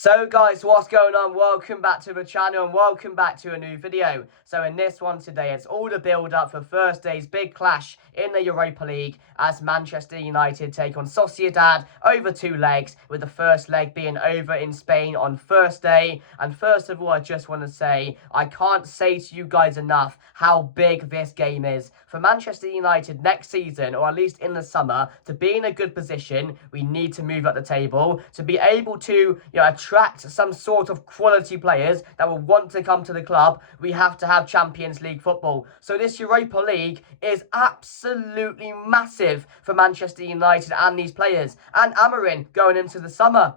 So guys, what's going on? Welcome back to the channel and welcome back to a new video. So in this one today, it's all the build up for Thursday's big clash in the Europa League as Manchester United take on Sociedad over 2 legs, with the first leg being over in Spain on Thursday. And first of all, I just want to say, I can't say to you guys enough how big this game is. For Manchester United next season, or at least in the summer, to be in a good position, we need to move up the table, to be able to attract some sort of quality players that will want to come to the club. We have to have Champions League football. So this Europa League is absolutely massive for Manchester United and these players, and Amorim going into the summer.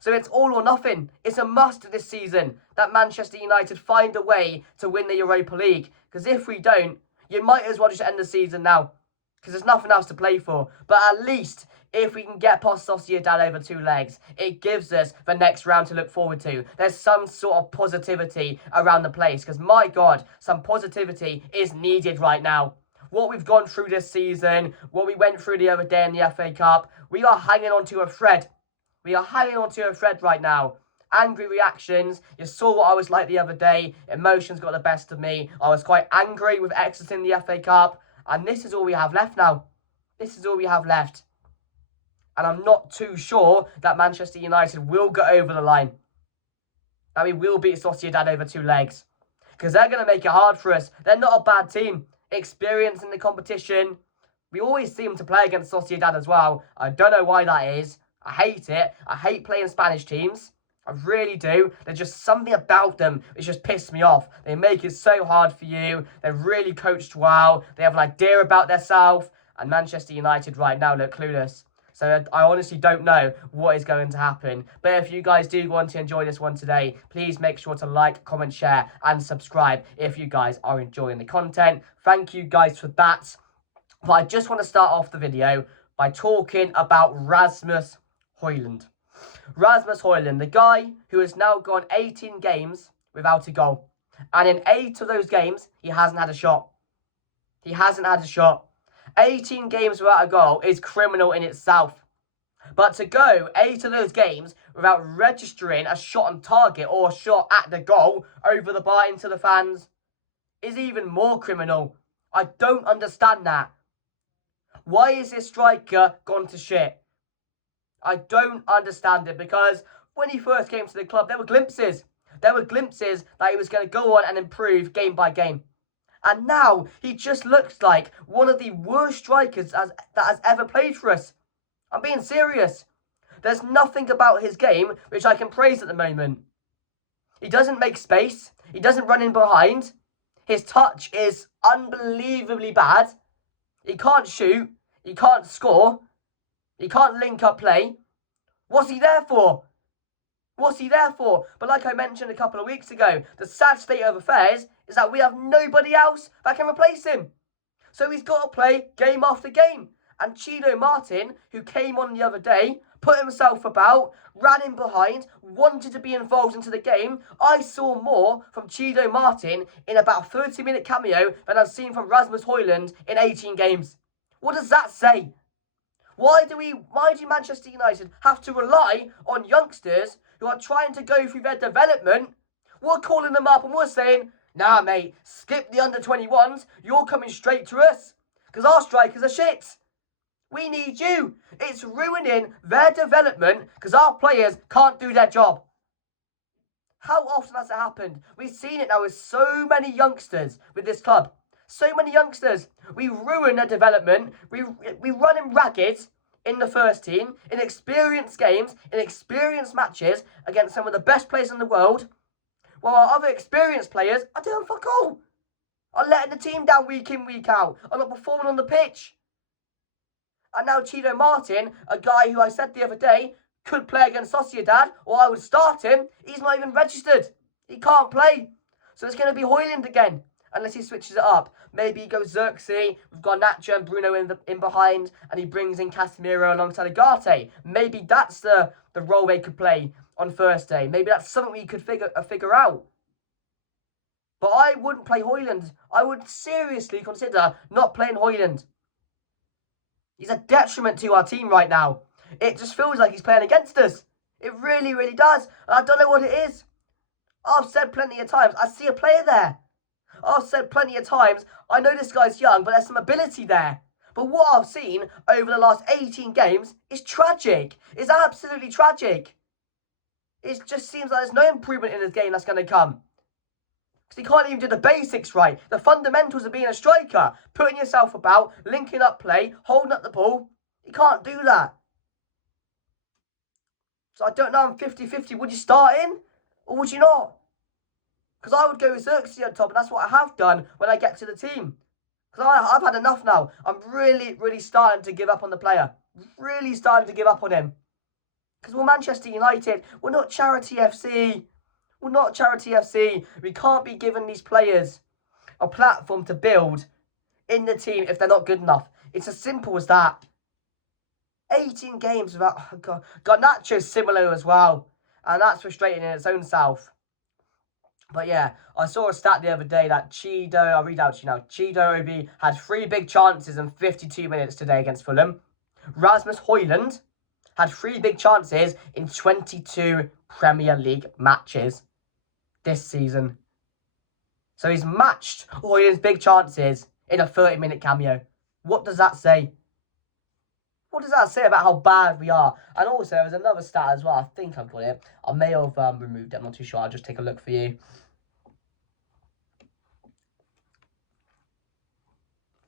So it's all or nothing. It's a must this season that Manchester United find a way to win the Europa League, because if we don't, you might as well just end the season now, because there's nothing else to play for. But at least if we can get past Sociedad over 2 legs, it gives us the next round to look forward to. There's some sort of positivity around the place, because my God, some positivity is needed right now. What we've gone through this season, what we went through the other day in the FA Cup, we are hanging on to a thread. We are hanging on to a thread right now. Angry reactions. You saw what I was like the other day. Emotions got the best of me. I was quite angry with exiting the FA Cup. And this is all we have left now. This is all we have left. And I'm not too sure that Manchester United will go over the line. That we will beat Sociedad over 2 legs. Because they're going to make it hard for us. They're not a bad team. Experience in the competition. We always seem to play against Sociedad as well. I don't know why that is. I hate it. I hate playing Spanish teams. I really do. There's just something about them which just pisses me off. They make it so hard for you. They're really coached well. They have an idea about themselves. And Manchester United right now look clueless. So I honestly don't know what is going to happen. But if you guys do want to enjoy this one today, please make sure to like, comment, share, and subscribe if you guys are enjoying the content. Thank you guys for that. But I just want to start off the video by talking about Rasmus Højlund. Rasmus Højlund, the guy who has now gone 18 games without a goal. And in 8 of those games, he hasn't had a shot. He hasn't had a shot. 18 games without a goal is criminal in itself. But to go 8 of those games without registering a shot on target or a shot at the goal over the bar into the fans is even more criminal. I don't understand that. Why is this striker gone to shit? I don't understand it, because when he first came to the club, there were glimpses. There were glimpses that he was going to go on and improve game by game. And now he just looks like one of the worst strikers that has ever played for us. I'm being serious. There's nothing about his game which I can praise at the moment. He doesn't make space. He doesn't run in behind. His touch is unbelievably bad. He can't shoot. He can't score. He can't link up play. What's he there for? What's he there for? But like I mentioned a couple of weeks ago, the sad state of affairs is that we have nobody else that can replace him. So he's got to play game after game. And Chido Martin, who came on the other day, put himself about, ran in behind, wanted to be involved into the game. I saw more from Chido Martin in about a 30-minute cameo than I've seen from Rasmus Højlund in 18 games. What does that say? Why do Manchester United have to rely on youngsters who are trying to go through their development? We're calling them up and we're saying, nah, mate, skip the under-21s. You're coming straight to us, because our strikers are shit. We need you. It's ruining their development because our players can't do their job. How often has it happened? We've seen it now with so many youngsters with this club. So many youngsters. We ruin their development. We run them ragged in the first team, in experienced games, in experienced matches against some of the best players in the world, while our other experienced players are doing fuck all. Are letting the team down week in, week out, are not performing on the pitch. And now Chido Martin, a guy who I said the other day could play against Sociedad, or I would start him, he's not even registered. He can't play. So it's going to be Højlund again, unless he switches it up. Maybe he goes Xerxes, we've got Nacho and Bruno in behind, and he brings in Casemiro alongside Agate. Maybe that's the role they could play on Thursday. Maybe that's something we could figure out. But I wouldn't play Højlund. I would seriously consider not playing Højlund. He's a detriment to our team right now. It just feels like he's playing against us. It really, really does. And I don't know what it is. I've said plenty of times, I see a player there. I've said plenty of times, I know this guy's young, but there's some ability there. But what I've seen over the last 18 games is tragic. It's absolutely tragic. It just seems like there's no improvement in his game that's going to come. Because he can't even do the basics right. The fundamentals of being a striker. Putting yourself about, linking up play, holding up the ball. He can't do that. So I don't know, I'm 50-50. Would you start him? Or would you not? Because I would go with Xerxes on top, and that's what I have done when I get to the team. Because I've had enough now. I'm really, really starting to give up on the player. Really starting to give up on him. Because we're Manchester United. We're not Charity FC. We're not Charity FC. We can't be giving these players a platform to build in the team if they're not good enough. It's as simple as that. 18 games without... Oh God. Garnacho's similar as well. And that's frustrating in its own self. But yeah, I saw a stat the other day that Chido, I'll read out to you now. Chido Obi had 3 big chances in 52 minutes today against Fulham. Rasmus Højlund had 3 big chances in 22 Premier League matches this season. So he's matched Højlund's big chances in a 30-minute cameo. What does that say? What does that say about how bad we are? And also, there's another stat as well. I think I've got it. I may have removed it. I'm not too sure. I'll just take a look for you.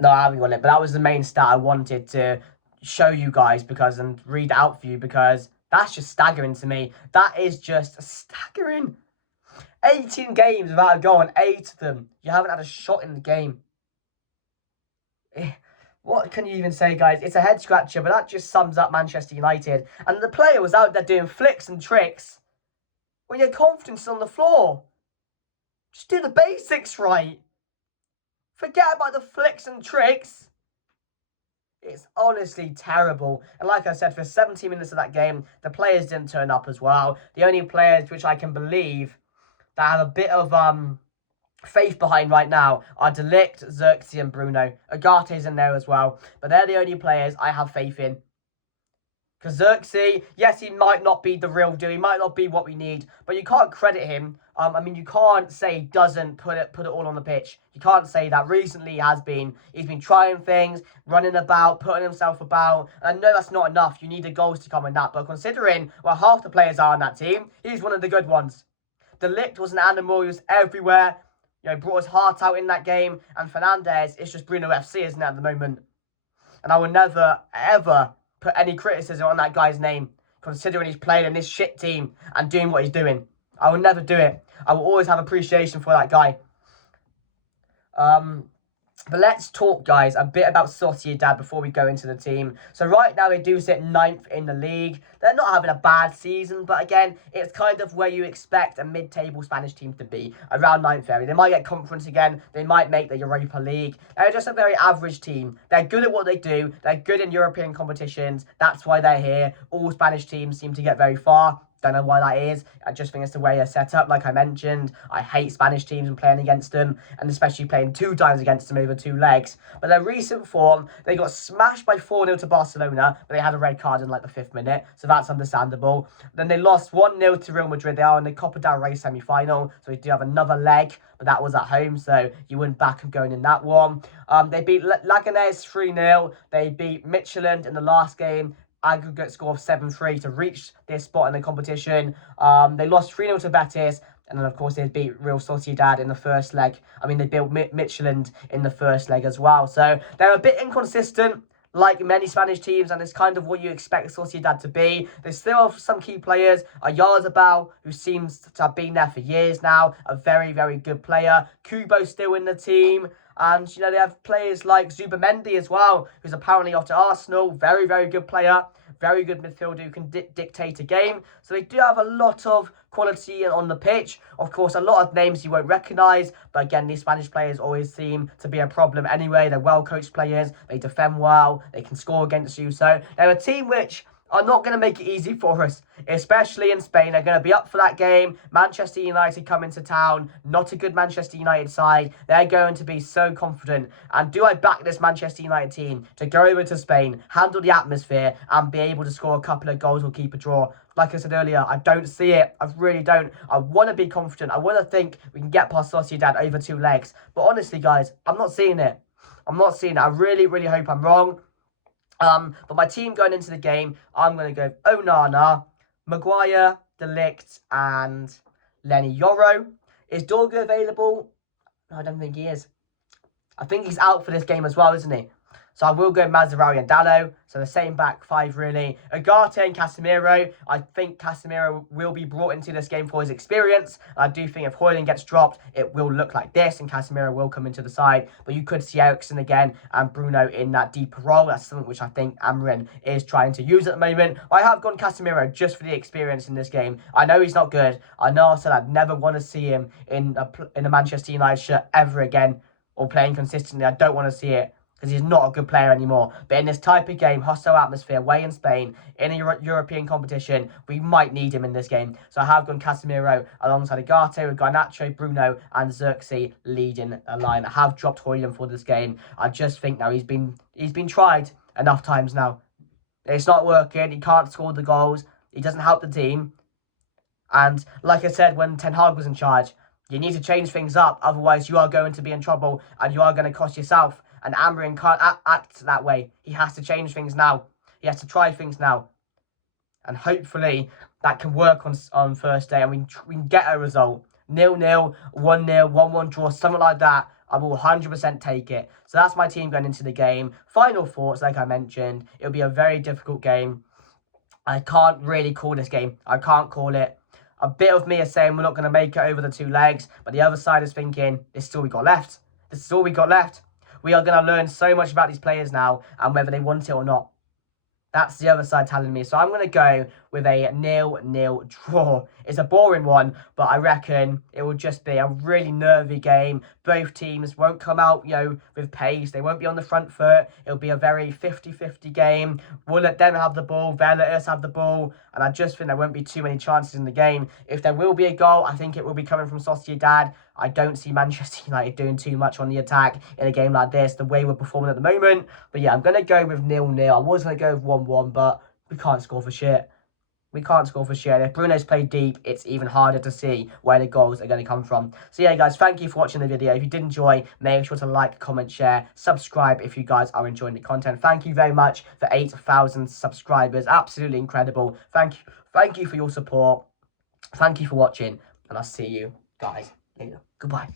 No, I haven't got it. But that was the main stat I wanted to show you guys and read out for you because that's just staggering to me. That is just staggering. 18 games without a goal and 8 of them. You haven't had a shot in the game. What can you even say, guys? It's a head scratcher, but that just sums up Manchester United. And the player was out there doing flicks and tricks when your confidence is on the floor. Just do the basics right. Forget about the flicks and tricks. It's honestly terrible. And like I said, for 17 minutes of that game, the players didn't turn up as well. The only players which I can believe that have a bit of faith behind right now are De Ligt, Xerxes and Bruno. Agate's in there as well. But they're the only players I have faith in. Because Xerxes, yes, he might not be the real deal. He might not be what we need. But you can't credit him. I mean, you can't say he doesn't put it all on the pitch. You can't say that. Recently he has been. He's been trying things, running about, putting himself about. And I know that's not enough. You need the goals to come in that. But considering what half the players are on that team, he's one of the good ones. De Ligt was an animal. He was everywhere. You know, brought his heart out in that game. And Fernandes, it's just Bruno FC, isn't it, at the moment? And I will never, ever put any criticism on that guy's name, considering he's playing in this shit team and doing what he's doing. I will never do it. I will always have appreciation for that guy. But let's talk, guys, a bit about Sociedad before we go into the team. So right now they do sit 9th in the league. They're not having a bad season, but again, it's kind of where you expect a mid-table Spanish team to be, around 9th area. They might get conference again. They might make the Europa League. They're just a very average team. They're good at what they do. They're good in European competitions. That's why they're here. All Spanish teams seem to get very far. Don't know why that is. I just think it's the way they're set up, like I mentioned. I hate Spanish teams and playing against them, and especially playing 2 times against them over 2 legs. But their recent form, they got smashed by 4-0 to Barcelona, but they had a red card in like the 5th minute, so that's understandable. Then they lost 1-0 to Real Madrid. They are in the Copa del Rey semi-final, so we do have another leg, but that was at home, so you wouldn't back them going in that one. They beat Leganés 3-0. They beat Midtjylland in the last game. Aggregate score of 7-3 to reach this spot in the competition. They lost 3-0 to Betis, and then of course they beat Real Sociedad in the first leg. I mean, they beat Midtjylland in the first leg as well. So they're a bit inconsistent, like many Spanish teams, and it's kind of what you expect Sociedad to be. They still have some key players. Oyarzabal, who seems to have been there for years now, a very, very good player. Kubo's still in the team. And, you know, they have players like Zubamendi as well, who's apparently off to Arsenal. Very, very good player. Very good midfielder who can dictate a game. So they do have a lot of quality on the pitch. Of course, a lot of names you won't recognise. But again, these Spanish players always seem to be a problem anyway. They're well-coached players. They defend well. They can score against you. So they're a team which are not going to make it easy for us, especially in Spain. They're going to be up for that game. Manchester United come into town, not a good Manchester United side. They're going to be so confident. And do I back this Manchester United team to go over to Spain, handle the atmosphere, and be able to score a couple of goals or keep a draw? Like I said earlier, I don't see it. I really don't. I want to be confident. I want to think we can get past Sociedad over 2 legs. But honestly, guys, I'm not seeing it. I'm not seeing it. I really, really hope I'm wrong. But my team going into the game, I'm going to go Onana, Maguire, De Ligt, and Lenny Yoro. Is Dorgu available? No, I don't think he is. I think he's out for this game as well, isn't he? So I will go Mazraoui and Dallo. So the same back 5, really. Ugarte and Casemiro. I think Casemiro will be brought into this game for his experience. I do think if Højlund gets dropped, it will look like this, and Casemiro will come into the side. But you could see Eriksen again and Bruno in that deeper role. That's something which I think Amrin is trying to use at the moment. I have gone Casemiro just for the experience in this game. I know he's not good. I know I said I'd never want to see him in a Manchester United shirt ever again, or playing consistently. I don't want to see it, because he's not a good player anymore. But in this type of game, hostile atmosphere, away in Spain, in a European competition, we might need him in this game. So I have gone Casemiro alongside Ugarte with Garnacho, Bruno, and Xerxes leading a line. I have dropped Højlund for this game. I just think now he's been tried enough times now. It's not working. He can't score the goals. He doesn't help the team. And like I said, when Ten Hag was in charge, you need to change things up. Otherwise, you are going to be in trouble and you are going to cost yourself. And Amrin can't act that way. He has to change things now. He has to try things now. And hopefully that can work on first day and we can get a result. 0-0, 1-0, 1-1 draw, something like that. I will 100% take it. So that's my team going into the game. Final thoughts, like I mentioned. It'll be a very difficult game. I can't really call this game. I can't call it. A bit of me is saying we're not going to make it over the 2 legs. But the other side is thinking, this is all we got left. This is all we got left. We are going to learn so much about these players now and whether they want it or not. That's the other side telling me. So I'm going to go with a 0-0 draw. It's a boring one, but I reckon it will just be a really nervy game. Both teams won't come out, with pace. They won't be on the front foot. It'll be a very 50-50 game. We'll let them have the ball. They'll let us have the ball. And I just think there won't be too many chances in the game. If there will be a goal, I think it will be coming from Sociedad. I don't see Manchester United doing too much on the attack in a game like this, the way we're performing at the moment. But yeah, I'm going to go with 0-0. I was going to go with 1-1, but we can't score for shit. We can't score for shit. If Bruno's played deep, it's even harder to see where the goals are going to come from. So yeah, guys, thank you for watching the video. If you did enjoy, make sure to like, comment, share, subscribe if you guys are enjoying the content. Thank you very much for 8,000 subscribers. Absolutely incredible. Thank you for your support. Thank you for watching, and I'll see you guys later. Goodbye.